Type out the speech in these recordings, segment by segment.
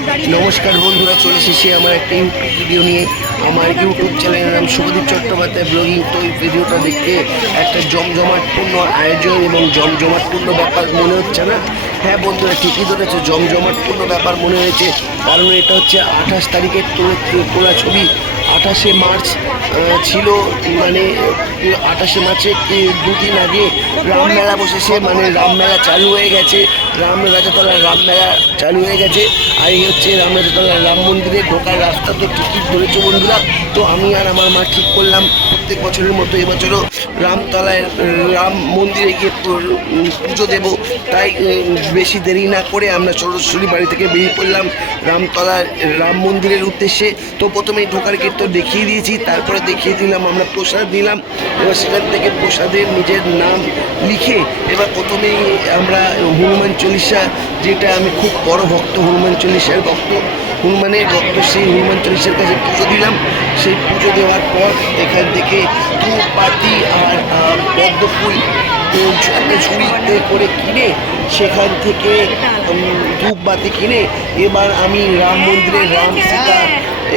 নমস্কার বন্ধুরা, চলে এসেছি আমার একটা ইউটিউব ভিডিও নিয়ে। আমার ইউটিউব চ্যানেলের নাম শুভদীপ চট্টোপাধ্যায় ব্লগিং। তো এই ভিডিওটা দেখতে একটা জমজমাটপূর্ণ আয়োজন এবং জমজমাটপূর্ণ ব্যাপার মনে হচ্ছে না? হ্যাঁ বন্ধুরা, ঠিকই ধরেছে, জমজমাটপূর্ণ ব্যাপার মনে হয়েছে। কারণ এটা হচ্ছে 28 তারিখের তোলা ছবি। 28শে মার্চ ছিল, মানে 28শে মার্চে দুদিন আগে রামমেলা বসেছে, মানে রামমেলা চালু হয়ে গেছে। রাজাতলার রামমেলা চালু হয়ে গেছে। আর এই হচ্ছে রাজাতলার রাম মন্দিরে ঢোকার রাস্তা। তো টিকিট ধরেছে বন্ধুরা। তো আমি আর আমার মা ঠিক করলাম প্রত্যেক বছরের মতো এবছরও রামতলায় রাম মন্দিরে গিয়ে পুজো দেব। তাই বেশি দেরি না করে আমরা সরাসরি বাড়ি থেকে বেরিয়ে পড়লাম রামতলার রাম মন্দিরের উদ্দেশ্যে। তো প্রথমেই ঢোকার গেট তো দেখিয়ে দিয়েছি, তারপরে দেখিয়ে দিলাম আমরা প্রসাদ নিলাম। এবার সেখান থেকে প্রসাদের নিজের নাম লিখে এবার প্রথমেই আমরা হনুমান চল্লিশা, যেটা আমি খুব বড় ভক্ত, হনুমান চল্লিশার ভক্ত, হনুমানের ভক্ত, সেই হনুমান চল্লিশার কাছে পুজো দিলাম। সেই পুজো দেওয়ার পর এখান থেকে ধূপ বাতি আর পদ্ম ফুল একটা ঝুড়িতে করে কিনে সেখান থেকে ধূপ বাতি কিনে এবার আমি রাম মন্দিরে রাম সীতা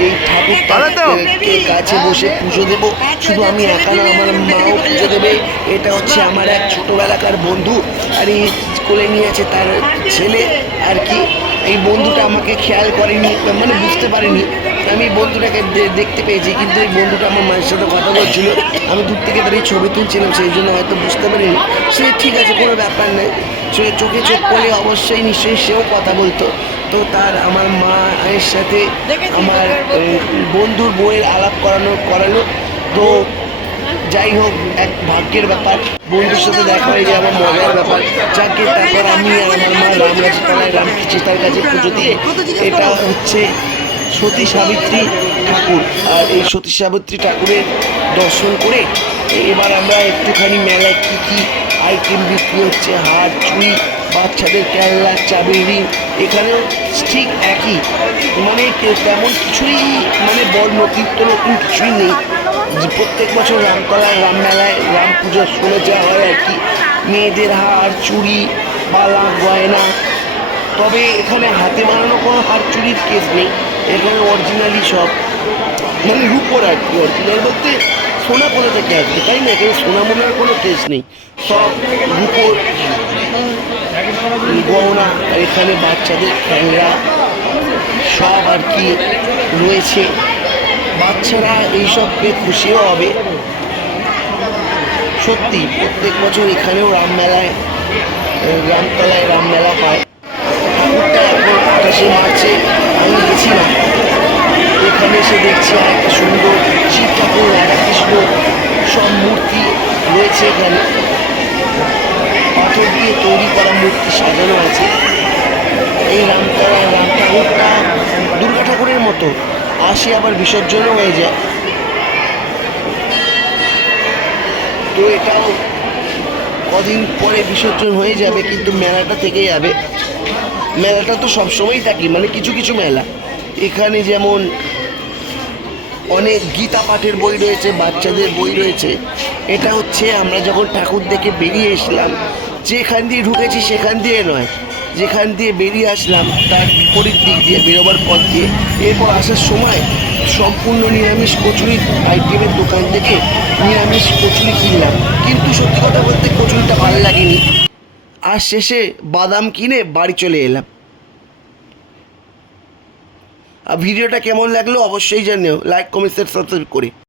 এই ঠাকুরকে কাছে বসে পুজো দেব। শুধু আমি একা না, আমার মাও পুজো দেবে। এটা হচ্ছে আমার এক ছোটোবেলাকার বন্ধু, আর এই কোলে নিয়ে আছে তার ছেলে আর কি। এই বন্ধুটা আমাকে খেয়াল করেনি, মানে বুঝতে পারিনি। আমি বন্ধুটাকে দেখতে পেয়েছি, কিন্তু এই বন্ধুটা আমার মায়ের সাথে কথা বলছিল। আমি দূর থেকে দাঁড়িয়ে ছবি তুলছিলাম, সেই জন্য হয়তো বুঝতে পারিনি। সে ঠিক আছে, কোনো ব্যাপার নেই। চোখে চোখ করলে অবশ্যই নিশ্চয়ই সেও কথা বলতো। তো তার আমার মায়ের সাথে আমার বন্ধুর বইয়ের আলাপ করালো। তো যাই হোক, এক ভাগ্যের ব্যাপার, বন্ধুর সাথে দেখা হয়ে যায় আমার মজার ব্যাপার। যাকে তারপর আমি আর আমার মা রামরাজতলায় রামকৃষ্ণের কাছে পুজো দিয়ে, এটা হচ্ছে সতী সাবিত্রী ঠাকুর। আর এই সতী সাবিত্রী ঠাকুরের দর্শন করে এবার আমরা একটুখানি মেলায় কী কী আইটেম বিক্রি হচ্ছে, হার চুড়ি, বাচ্চাদের খেলনা, চাবির রিং, এখানেও ঠিক একই, মানে তেমন কিছুই, মানে বড় নতুন কিছুই নেই। প্রত্যেক বছর রামতলায় রামমেলায় রাম পুজোর শুনে যাওয়া হয় আর কি। মেয়েদের হার চুড়ি, বালা গয়না, তবে এখানে হাতে বানানো কোনো হার চুড়ির কেস নেই। এখানে অরিজিনালি সব, মানে রূপোর আর কি। অরিজিনাল বলতে সোনা কোথা থেকে আসবে, তাই না? এখানে সোনা মোনার কোনো কেস নেই, সব রূপোর গহনা। এখানে বাচ্চাদের খেলনা সব আর কি রয়েছে। বাচ্চারা এইসব পেয়ে খুশিও হবে। সত্যি প্রত্যেক বছর এখানেও রামমেলায় রামতলায় রামমেলা হয়। ঠাকুরটা এখন 28শে মার্চে আমি গেছিলাম, এখানে এসে দেখছি আর একটা সুন্দর শিব ঠাকুর, রাধাকৃষ্ণ সব মূর্তি রয়েছে এখানে। পাথর দিয়ে তৈরি করা মূর্তি সাজানো আছে। এই রামতলায় রাম ঠাকুরটা দুর্গা ঠাকুরের মতো আসে, আবার বিসর্জনও হয়ে যায়। তো এটাও কদিন পরে বিসর্জন হয়ে যাবে, কিন্তু মেলাটা থেকে যাবে। মেলাটা তো সবসময়ই থাকি, মানে কিছু কিছু মেলা। এখানে যেমন অনেক গীতা পাঠের বই রয়েছে, বাচ্চাদের বই রয়েছে। এটা হচ্ছে আমরা যখন ঠাকুর দেখে বেরিয়ে এসলাম, যেখান দিয়ে ঢুকেছি সেখান দিয়ে নয়, যেখান দিয়ে বেরিয়ে আসলাম তার বিপরীত দিক দিয়ে বেরোবার পথ দিয়ে। এরপর আসার সময় সম্পূর্ণ নিরামিষ কচুরি আইটেমের দোকান থেকে নিরামিষ কচুরি কিনলাম, কিন্তু সত্যি কথা বলতে কচুরিটা ভালো লাগেনি। আর শেষে বাদাম কিনে বাড়ি চলে এলাম। আর ভিডিওটা কেমন লাগলো অবশ্যই জানিও, লাইক কমেন্ট সাবস্ক্রাইব করে।